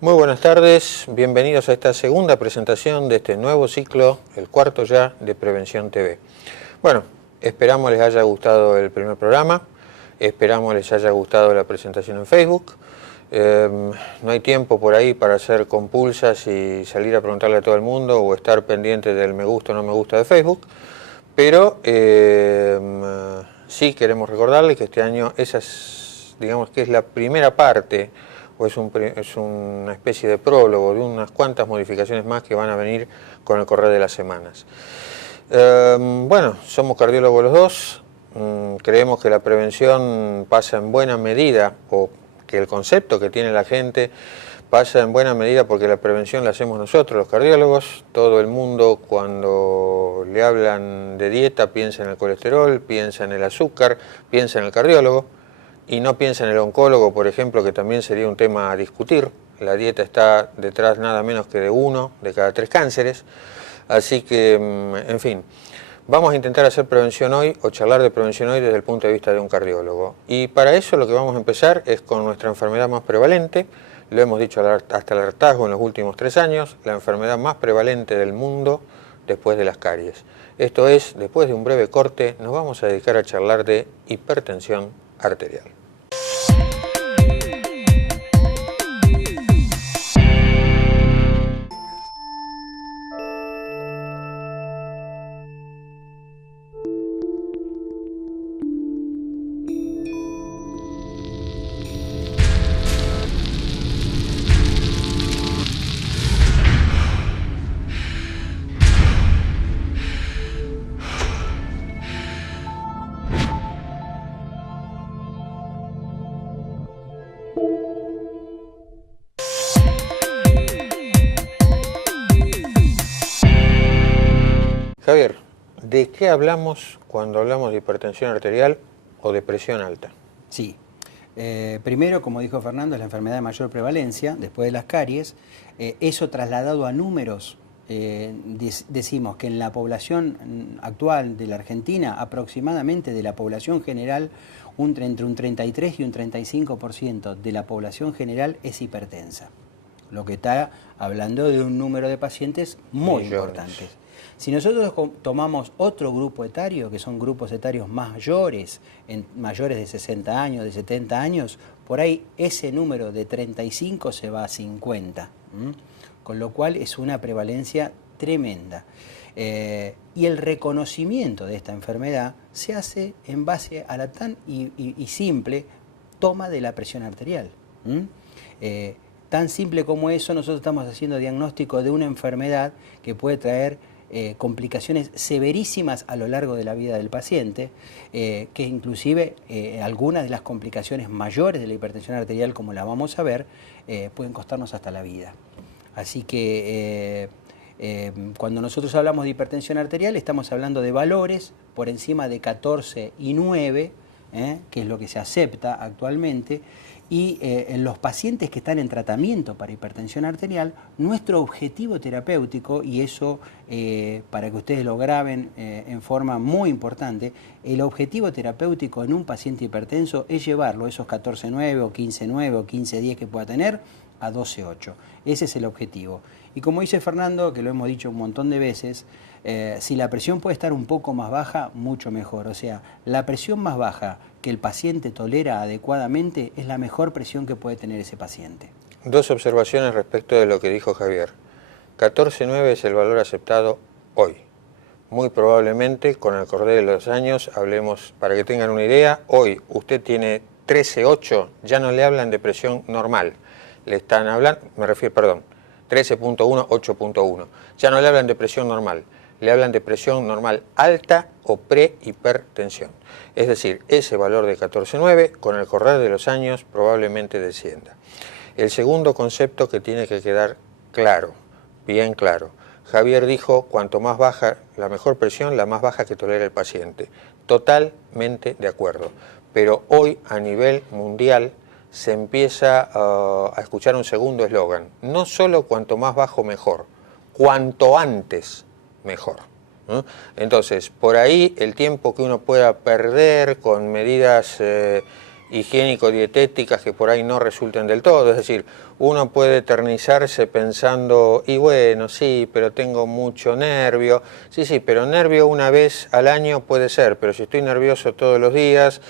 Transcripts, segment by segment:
Muy buenas tardes, bienvenidos a esta segunda presentación de este nuevo ciclo, el cuarto ya, de Prevención TV. Bueno, esperamos les haya gustado el primer programa, esperamos les haya gustado la presentación en Facebook. No hay tiempo por ahí para hacer compulsas y salir a preguntarle a todo el mundo o estar pendiente del me gusta o no me gusta de Facebook, pero sí queremos recordarles que este año esa es, digamos que es la primera parte, o es una especie de prólogo de unas cuantas modificaciones más que van a venir con el correr de las semanas. Bueno, somos cardiólogos los dos, creemos que la prevención pasa en buena medida, o que el concepto que tiene la gente pasa en buena medida porque la prevención la hacemos nosotros, los cardiólogos. Todo el mundo cuando le hablan de dieta piensa en el colesterol, piensa en el azúcar, piensa en el cardiólogo. Y no piensa en el oncólogo, por ejemplo, que también sería un tema a discutir. La dieta está detrás nada menos que de 1 de cada 3 cánceres. Así que, en fin, vamos a intentar hacer prevención hoy o charlar de prevención hoy desde el punto de vista de un cardiólogo. Y para eso lo que vamos a empezar es con nuestra enfermedad más prevalente. Lo hemos dicho hasta el hartazgo en los últimos 3 años, la enfermedad más prevalente del mundo después de las caries. Esto es, después de un breve corte, nos vamos a dedicar a charlar de hipertensión arterial. Javier, ¿de qué hablamos cuando hablamos de hipertensión arterial o de presión alta? Sí. Primero, como dijo Fernando, es la enfermedad de mayor prevalencia, después de las caries. Eso trasladado a números, decimos que en la población actual de la Argentina, aproximadamente de la población general, entre un 33 y un 35% de la población general es hipertensa. Lo que está hablando de un número de pacientes muy importantes. Si nosotros tomamos otro grupo etario, que son grupos etarios mayores, mayores de 60 años, de 70 años, por ahí ese número de 35 se va a 50, con lo cual es una prevalencia tremenda. Y el reconocimiento de esta enfermedad se hace en base a la tan y simple toma de la presión arterial. Tan simple como eso, nosotros estamos haciendo diagnóstico de una enfermedad que puede traer complicaciones severísimas a lo largo de la vida del paciente, que inclusive algunas de las complicaciones mayores de la hipertensión arterial, como la vamos a ver, pueden costarnos hasta la vida. Así que cuando nosotros hablamos de hipertensión arterial estamos hablando de valores por encima de 14 y 9, que es lo que se acepta actualmente. Y en los pacientes que están en tratamiento para hipertensión arterial, nuestro objetivo terapéutico, y eso para que ustedes lo graben en forma muy importante, el objetivo terapéutico en un paciente hipertenso es llevarlo, esos 14,9 o 15,9 o 15,10 que pueda tener, a 12,8. Ese es el objetivo. Y como dice Fernando, que lo hemos dicho un montón de veces, si la presión puede estar un poco más baja, mucho mejor. O sea, la presión más baja que el paciente tolera adecuadamente es la mejor presión que puede tener ese paciente. Dos observaciones respecto de lo que dijo Javier. 14,9 es el valor aceptado hoy. Muy probablemente, con el correr de los años, hablemos, para que tengan una idea, hoy usted tiene 13,8, ya no le hablan de presión normal. Le están hablando, 13,1, 8,1. Ya no le hablan de presión normal. Le hablan de presión normal alta o prehipertensión. Es decir, ese valor de 14,9 con el correr de los años probablemente descienda. El segundo concepto que tiene que quedar claro, bien claro. Javier dijo, cuanto más baja la mejor presión, la más baja que tolera el paciente. Totalmente de acuerdo. Pero hoy a nivel mundial se empieza a escuchar un segundo eslogan. No solo cuanto más bajo mejor, cuanto antes mejor. ¿No? Entonces, por ahí el tiempo que uno pueda perder con medidas higiénico-dietéticas que por ahí no resulten del todo. Es decir, uno puede eternizarse pensando, y bueno, sí, pero tengo mucho nervio. Sí, pero nervio una vez al año puede ser, pero si estoy nervioso todos los días,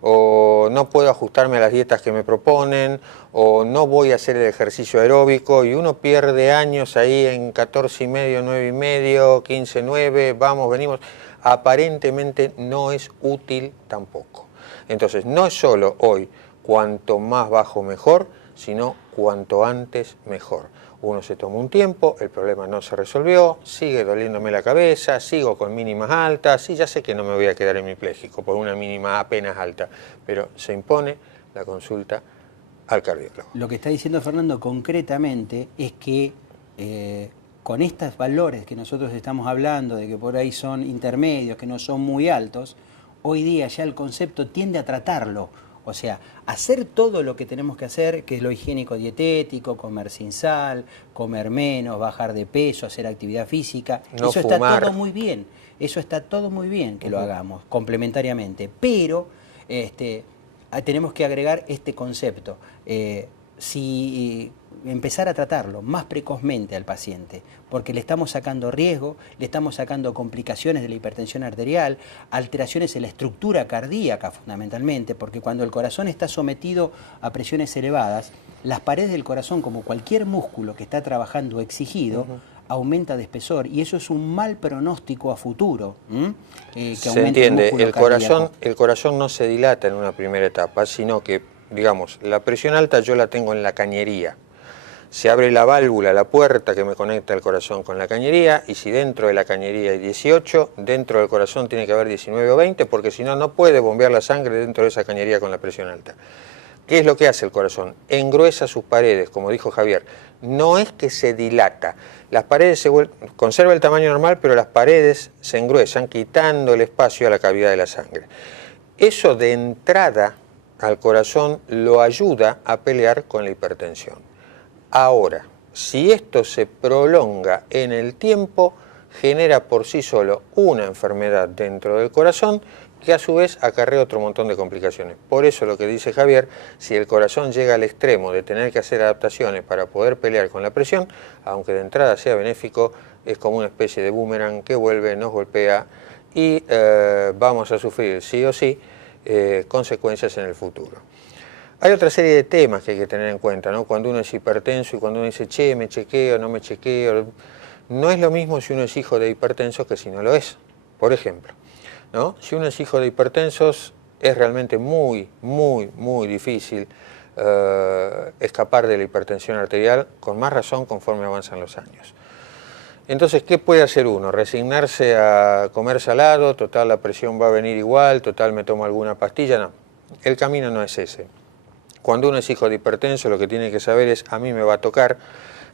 o no puedo ajustarme a las dietas que me proponen, o no voy a hacer el ejercicio aeróbico, y uno pierde años ahí en 14,5, 9,5, 15,9, vamos, venimos. Aparentemente no es útil tampoco. Entonces, no es solo hoy cuanto más bajo mejor, sino cuanto antes mejor. Uno se toma un tiempo, el problema no se resolvió, sigue doliéndome la cabeza, sigo con mínimas altas, sí, ya sé que no me voy a quedar hemipléjico por una mínima apenas alta, pero se impone la consulta al cardiólogo. Lo que está diciendo Fernando concretamente es que con estos valores que nosotros estamos hablando, de que por ahí son intermedios, que no son muy altos, hoy día ya el concepto tiende a tratarlo. O sea, hacer todo lo que tenemos que hacer, que es lo higiénico-dietético, comer sin sal, comer menos, bajar de peso, hacer actividad física, no eso fumar. está todo muy bien. Eso está todo muy bien que lo hagamos complementariamente, pero tenemos que agregar este concepto. Si empezar a tratarlo más precozmente al paciente, porque le estamos sacando riesgo, le estamos sacando complicaciones de la hipertensión arterial, alteraciones en la estructura cardíaca fundamentalmente, porque cuando el corazón está sometido a presiones elevadas, las paredes del corazón, como cualquier músculo que está trabajando exigido, aumenta de espesor, y eso es un mal pronóstico a futuro. Que se entiende, el corazón no se dilata en una primera etapa, sino que, digamos, la presión alta yo la tengo en la cañería. Se abre la válvula, la puerta que me conecta el corazón con la cañería, y si dentro de la cañería hay 18, dentro del corazón tiene que haber 19 o 20, porque si no, no puede bombear la sangre dentro de esa cañería con la presión alta. ¿Qué es lo que hace el corazón? Engruesa sus paredes, como dijo Javier. No es que se dilata. Las paredes conserva el tamaño normal, pero las paredes se engruesan, quitando el espacio a la cavidad de la sangre. Eso de entrada al corazón lo ayuda a pelear con la hipertensión. Ahora, si esto se prolonga en el tiempo, genera por sí solo una enfermedad dentro del corazón que a su vez acarrea otro montón de complicaciones. Por eso lo que dice Javier, si el corazón llega al extremo de tener que hacer adaptaciones para poder pelear con la presión, aunque de entrada sea benéfico, es como una especie de boomerang que vuelve, nos golpea y vamos a sufrir sí o sí consecuencias en el futuro. Hay otra serie de temas que hay que tener en cuenta, ¿no? Cuando uno es hipertenso y cuando uno dice, che, me chequeo, no me chequeo, no es lo mismo si uno es hijo de hipertensos que si no lo es. Por ejemplo, ¿no? Si uno es hijo de hipertensos, es realmente muy difícil escapar de la hipertensión arterial, con más razón conforme avanzan los años. Entonces, ¿qué puede hacer uno? ¿Resignarse a comer salado? Total, la presión va a venir igual, total, me tomo alguna pastilla. No, el camino no es ese. Cuando uno es hijo de hipertenso, lo que tiene que saber es, a mí me va a tocar,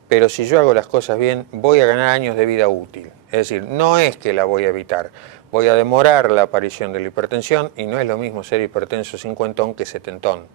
pero si yo hago las cosas bien, voy a ganar años de vida útil. Es decir, no es que la voy a evitar, voy a demorar la aparición de la hipertensión, y no es lo mismo ser hipertenso cincuentón que setentón.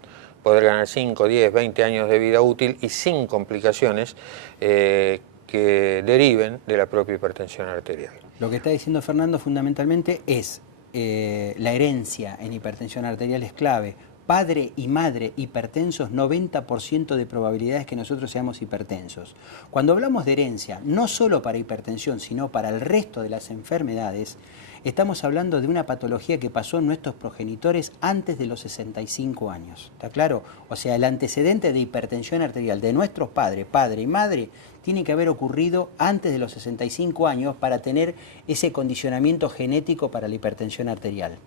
Poder ganar 5, 10, 20 años de vida útil y sin complicaciones que deriven de la propia hipertensión arterial. Lo que está diciendo Fernando fundamentalmente es la herencia en hipertensión arterial es clave. Padre y madre hipertensos, 90% de probabilidades que nosotros seamos hipertensos. Cuando hablamos de herencia, no solo para hipertensión, sino para el resto de las enfermedades, estamos hablando de una patología que pasó en nuestros progenitores antes de los 65 años. ¿Está claro? O sea, el antecedente de hipertensión arterial de nuestros padre y madre, tiene que haber ocurrido antes de los 65 años para tener ese condicionamiento genético para la hipertensión arterial.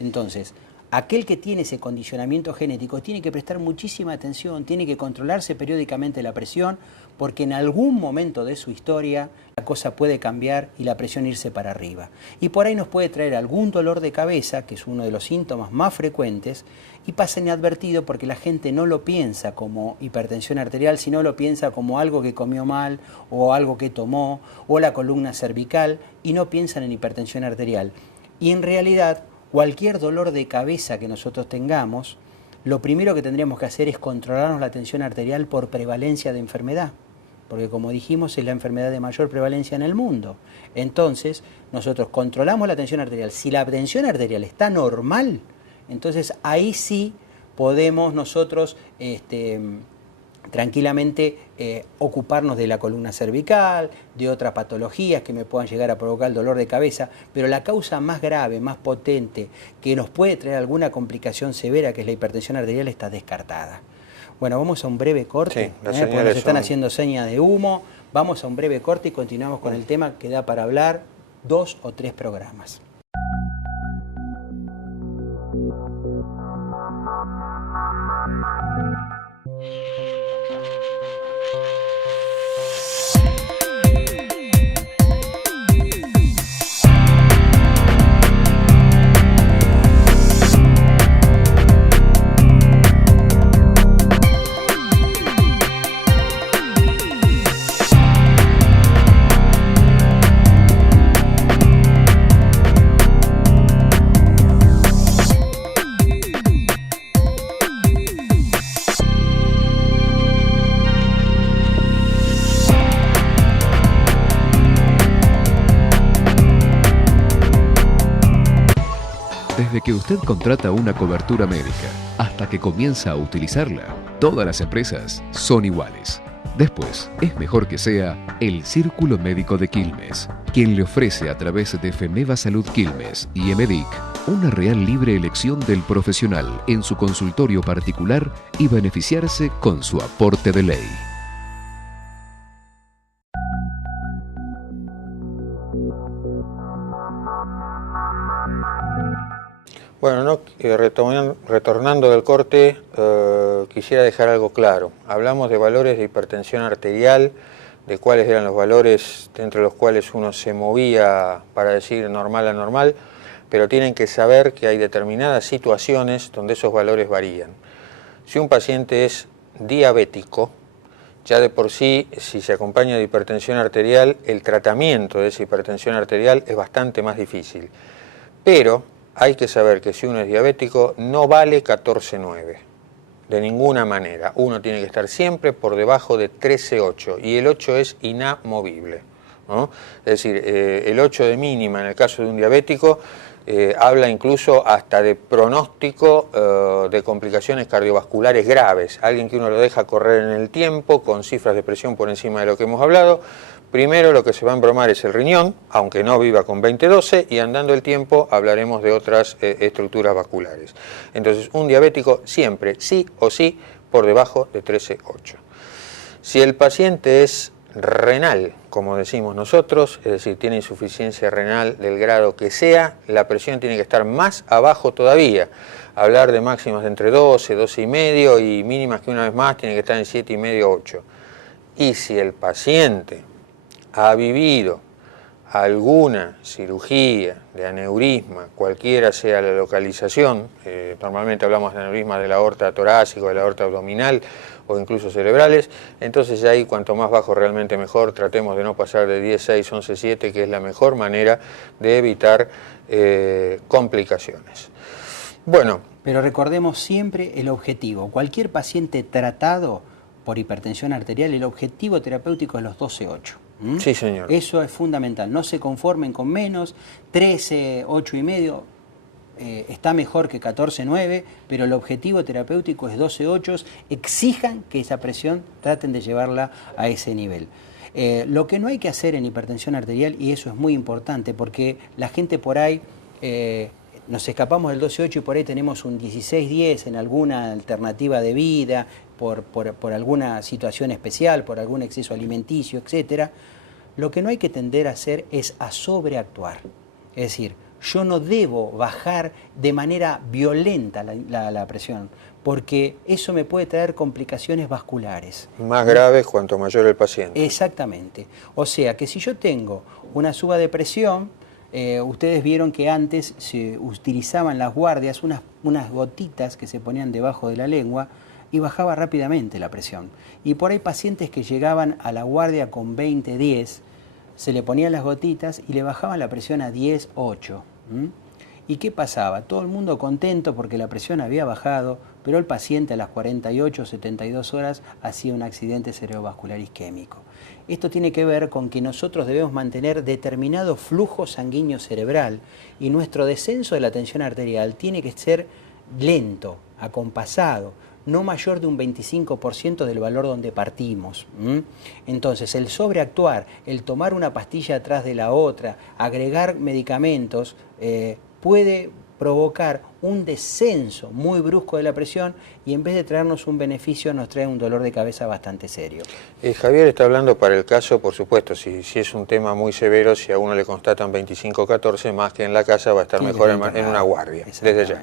Entonces, aquel que tiene ese condicionamiento genético tiene que prestar muchísima atención, tiene que controlarse periódicamente la presión, porque en algún momento de su historia la cosa puede cambiar y la presión irse para arriba. Y por ahí nos puede traer algún dolor de cabeza, que es uno de los síntomas más frecuentes, y pasa inadvertido porque la gente no lo piensa como hipertensión arterial, sino lo piensa como algo que comió mal, o algo que tomó, o la columna cervical, y no piensan en hipertensión arterial. Y en realidad, cualquier dolor de cabeza que nosotros tengamos, lo primero que tendríamos que hacer es controlarnos la tensión arterial por prevalencia de enfermedad, porque como dijimos es la enfermedad de mayor prevalencia en el mundo. Entonces, nosotros controlamos la tensión arterial. Si la tensión arterial está normal, entonces ahí sí podemos nosotros tranquilamente ocuparnos de la columna cervical, de otras patologías que me puedan llegar a provocar el dolor de cabeza, pero la causa más grave, más potente, que nos puede traer alguna complicación severa, que es la hipertensión arterial, está descartada. Bueno, vamos a un breve corte, Sí, porque nos están haciendo señas de humo. Vamos a un breve corte y continuamos con el tema que da para hablar 2 o 3 programas. Desde que usted contrata una cobertura médica hasta que comienza a utilizarla, todas las empresas son iguales. Después, es mejor que sea el Círculo Médico de Quilmes, quien le ofrece a través de FEMEVA Salud Quilmes y EMEDIC una real libre elección del profesional en su consultorio particular y beneficiarse con su aporte de ley. Bueno, retornando del corte, quisiera dejar algo claro. Hablamos de valores de hipertensión arterial, de cuáles eran los valores entre los cuales uno se movía para decir normal a normal, pero tienen que saber que hay determinadas situaciones donde esos valores varían. Si un paciente es diabético, ya de por sí, si se acompaña de hipertensión arterial, el tratamiento de esa hipertensión arterial es bastante más difícil. Pero hay que saber que si uno es diabético no vale 14,9, de ninguna manera. Uno tiene que estar siempre por debajo de 13,8 y el 8 es inamovible, ¿no? Es decir, el 8 de mínima en el caso de un diabético habla incluso hasta de pronóstico de complicaciones cardiovasculares graves. Alguien que uno lo deja correr en el tiempo con cifras de presión por encima de lo que hemos hablado. Primero lo que se va a embromar es el riñón, aunque no viva con 20-12, y andando el tiempo hablaremos de otras estructuras vasculares. Entonces, un diabético siempre, sí o sí, por debajo de 13,8. Si el paciente es renal, como decimos nosotros, es decir, tiene insuficiencia renal del grado que sea, la presión tiene que estar más abajo todavía. Hablar de máximas de entre 12, 12,5 y mínimas que una vez más tiene que estar en 7,5, 8. Y si el paciente ha vivido alguna cirugía de aneurisma, cualquiera sea la localización, normalmente hablamos de aneurismas de la aorta torácica, de la aorta abdominal o incluso cerebrales, entonces ya ahí cuanto más bajo realmente mejor, tratemos de no pasar de 10,6, 11,7, que es la mejor manera de evitar complicaciones. Bueno. Pero recordemos siempre el objetivo. Cualquier paciente tratado por hipertensión arterial, el objetivo terapéutico es los 12,8. Sí, señor. Eso es fundamental. No se conformen con menos. 13, 8,5 está mejor que 14,9, pero el objetivo terapéutico es 12,8. Exijan que esa presión traten de llevarla a ese nivel. Lo que no hay que hacer en hipertensión arterial, y eso es muy importante, porque la gente por ahí nos escapamos del 12,8 y por ahí tenemos un 16,10 en alguna alternativa de vida, por alguna situación especial, por algún exceso alimenticio, etc. Lo que no hay que tender a hacer es a sobreactuar. Es decir, yo no debo bajar de manera violenta la presión, porque eso me puede traer complicaciones vasculares. Más graves cuanto mayor el paciente. Exactamente. O sea que si yo tengo una suba de presión, ustedes vieron que antes se utilizaban las guardias, unas gotitas que se ponían debajo de la lengua, y bajaba rápidamente la presión. Y por ahí pacientes que llegaban a la guardia con 20-10, se le ponían las gotitas y le bajaban la presión a 10-8. ¿Y qué pasaba? Todo el mundo contento porque la presión había bajado, pero el paciente a las 48-72 horas hacía un accidente cerebrovascular isquémico. Esto tiene que ver con que nosotros debemos mantener determinado flujo sanguíneo cerebral y nuestro descenso de la tensión arterial tiene que ser lento. acompasado, no mayor de un 25% del valor donde partimos. Entonces, el sobreactuar, el tomar una pastilla atrás de la otra, agregar medicamentos, puede provocar un descenso muy brusco de la presión y en vez de traernos un beneficio nos trae un dolor de cabeza bastante serio. Javier está hablando para el caso, por supuesto, si es un tema muy severo, si a uno le constatan 25-14, más que en la casa va a estar mejor en una guardia, desde ya.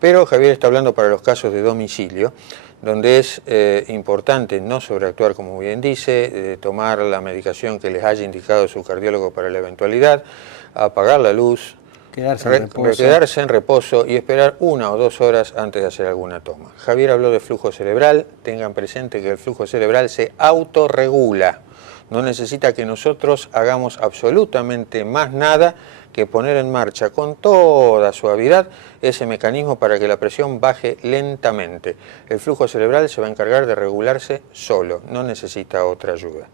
Pero Javier está hablando para los casos de domicilio, donde es importante no sobreactuar, como bien dice, tomar la medicación que les haya indicado su cardiólogo para la eventualidad, apagar la luz, quedarse en reposo y esperar 1 o 2 horas antes de hacer alguna toma. Javier habló de flujo cerebral, tengan presente que el flujo cerebral se autorregula, no necesita que nosotros hagamos absolutamente más nada que poner en marcha con toda suavidad ese mecanismo para que la presión baje lentamente. El flujo cerebral se va a encargar de regularse solo, no necesita otra ayuda.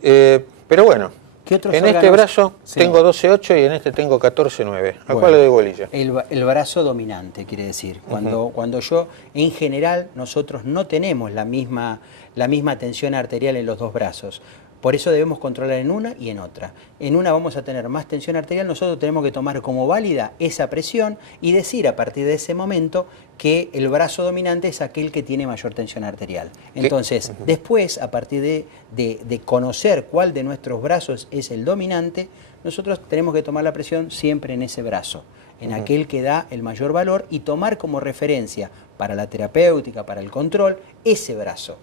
Pero bueno, en este brazo tengo 12-8 y en este tengo 14-9. ¿A cuál le doy bolilla? El brazo dominante, quiere decir. Cuando yo, en general, nosotros no tenemos la misma tensión arterial en los dos brazos. Por eso debemos controlar en una y en otra. En una vamos a tener más tensión arterial, nosotros tenemos que tomar como válida esa presión y decir a partir de ese momento que el brazo dominante es aquel que tiene mayor tensión arterial. Entonces, después, a partir de conocer cuál de nuestros brazos es el dominante, nosotros tenemos que tomar la presión siempre en ese brazo, en aquel que da el mayor valor y tomar como referencia para la terapéutica, para el control, ese brazo.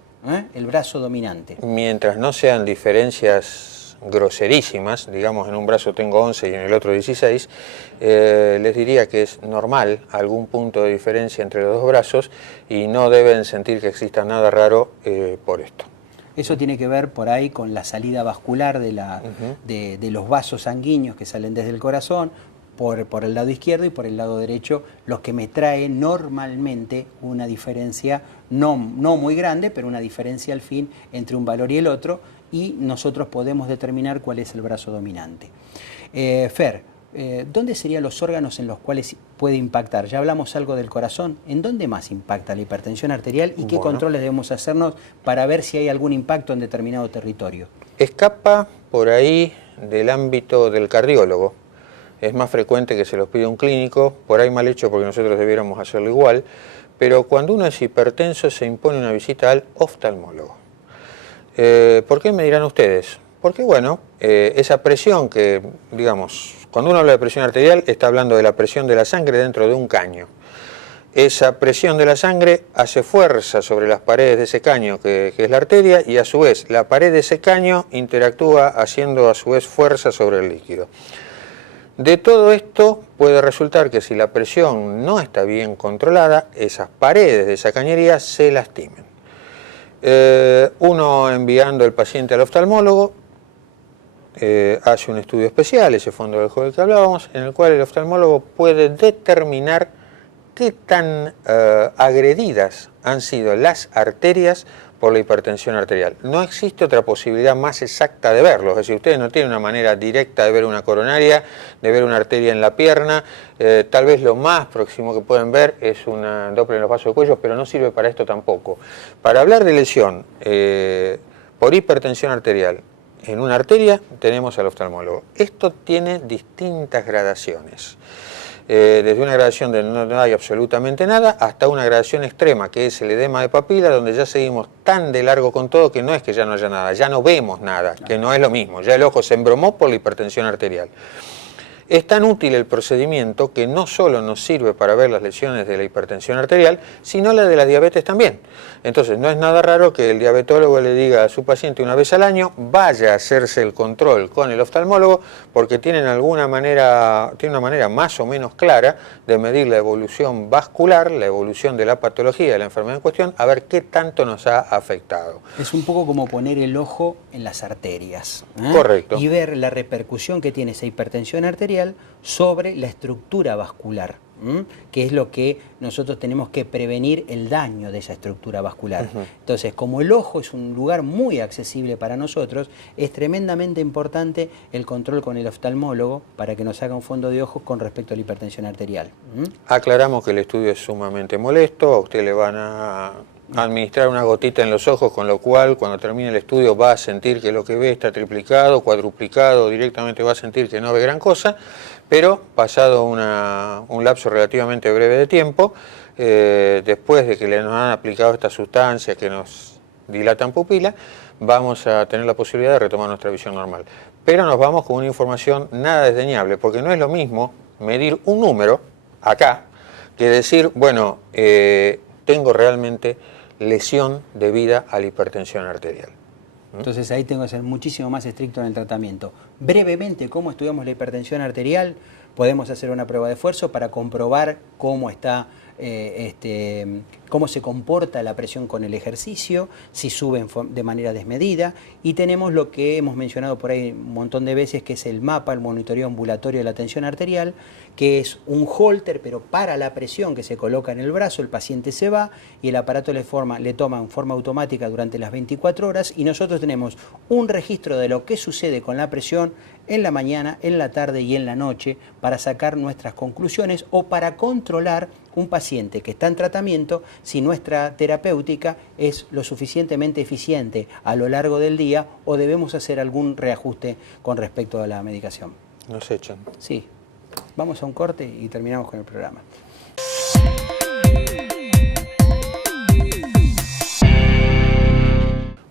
El brazo dominante. Mientras no sean diferencias groserísimas, digamos en un brazo tengo 11 y en el otro 16, les diría que es normal algún punto de diferencia entre los dos brazos y no deben sentir que exista nada raro por esto. Eso tiene que ver por ahí con la salida vascular de los vasos sanguíneos que salen desde el corazón, por el lado izquierdo y por el lado derecho, los que me trae normalmente una diferencia no muy grande, pero una diferencia al fin entre un valor y el otro, y nosotros podemos determinar cuál es el brazo dominante. Fer, ¿dónde serían los órganos en los cuales puede impactar? Ya hablamos algo del corazón. ¿En dónde más impacta la hipertensión arterial y qué controles debemos hacernos para ver si hay algún impacto en determinado territorio? Escapa por ahí del ámbito del cardiólogo. Es más frecuente que se los pida un clínico, por ahí mal hecho porque nosotros debiéramos hacerlo igual, pero cuando uno es hipertenso se impone una visita al oftalmólogo. ¿Por qué me dirán ustedes? Porque bueno, esa presión que, digamos, cuando uno habla de presión arterial está hablando de la presión de la sangre dentro de un caño. Esa presión de la sangre hace fuerza sobre las paredes de ese caño que es la arteria y a su vez la pared de ese caño interactúa haciendo a su vez fuerza sobre el líquido. De todo esto puede resultar que si la presión no está bien controlada, esas paredes de esa cañería se lastimen. Uno enviando al paciente al oftalmólogo hace un estudio especial, ese fondo del juego del que hablábamos, en el cual el oftalmólogo puede determinar qué tan agredidas han sido las arterias por la hipertensión arterial. No existe otra posibilidad más exacta de verlo, es decir, ustedes no tienen una manera directa de ver una coronaria, de ver una arteria en la pierna, tal vez lo más próximo que pueden ver es una Doppler en los vasos del cuello, pero no sirve para esto tampoco. Para hablar de lesión por hipertensión arterial en una arteria, tenemos al oftalmólogo. Esto tiene distintas gradaciones. Desde una gradación de no hay absolutamente nada hasta una gradación extrema que es el edema de papila, donde ya seguimos tan de largo con todo que no es que ya no haya nada, ya no vemos nada, que no es lo mismo, ya el ojo se embromó por la hipertensión arterial. Es tan útil el procedimiento que no solo nos sirve para ver las lesiones de la hipertensión arterial, sino la de la diabetes también. Entonces no es nada raro que el diabetólogo le diga a su paciente una vez al año, vaya a hacerse el control con el oftalmólogo, porque tiene una manera más o menos clara de medir la evolución vascular, la evolución de la patología de la enfermedad en cuestión, a ver qué tanto nos ha afectado. Es un poco como poner el ojo en las arterias. Correcto. Y ver la repercusión que tiene esa hipertensión arterial sobre la estructura vascular. que es lo que nosotros tenemos que prevenir el daño de esa estructura vascular. Entonces, como el ojo es un lugar muy accesible para nosotros, es tremendamente importante el control con el oftalmólogo para que nos haga un fondo de ojos con respecto a la hipertensión arterial. Aclaramos que el estudio es sumamente molesto, a usted le van a administrar una gotita en los ojos, con lo cual cuando termine el estudio va a sentir que lo que ve está triplicado, cuadruplicado, directamente va a sentir que no ve gran cosa, pero pasado un lapso relativamente breve de tiempo, después de que le nos han aplicado esta sustancia que nos dilatan pupila, vamos a tener la posibilidad de retomar nuestra visión normal. Pero nos vamos con una información nada desdeñable, porque no es lo mismo medir un número acá que decir, bueno, tengo realmente lesión debida a la hipertensión arterial. Entonces ahí tengo que ser muchísimo más estricto en el tratamiento. Brevemente, ¿cómo estudiamos la hipertensión arterial? Podemos hacer una prueba de esfuerzo para comprobar cómo está, cómo se comporta la presión con el ejercicio, si sube de manera desmedida, y tenemos lo que hemos mencionado por ahí un montón de veces, que es el MAPA, el monitoreo ambulatorio de la tensión arterial, que es un holter, pero para la presión, que se coloca en el brazo, el paciente se va y el aparato le toma en forma automática durante las 24 horas, y nosotros tenemos un registro de lo que sucede con la presión en la mañana, en la tarde y en la noche, para sacar nuestras conclusiones o para controlar un paciente que está en tratamiento, si nuestra terapéutica es lo suficientemente eficiente a lo largo del día o debemos hacer algún reajuste con respecto a la medicación. Nos echan. Sí. Vamos a un corte y terminamos con el programa.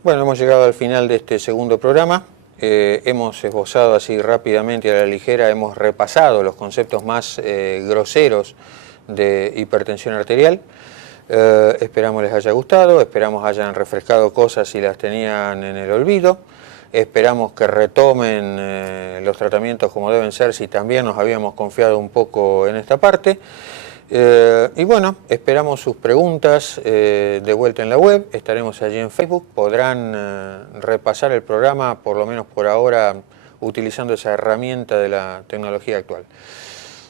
Bueno, hemos llegado al final de este segundo programa. Hemos esbozado así rápidamente y a la ligera, hemos repasado los conceptos más groseros de hipertensión arterial. Esperamos les haya gustado, esperamos hayan refrescado cosas si las tenían en el olvido. Esperamos que retomen los tratamientos como deben ser, si también nos habíamos confiado un poco en esta parte. Y bueno, esperamos sus preguntas de vuelta en la web, estaremos allí en Facebook, podrán repasar el programa, por lo menos por ahora, utilizando esa herramienta de la tecnología actual.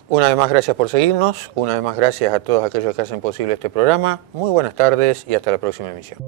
Una vez más, gracias por seguirnos, una vez más, gracias a todos aquellos que hacen posible este programa. Muy buenas tardes y hasta la próxima emisión.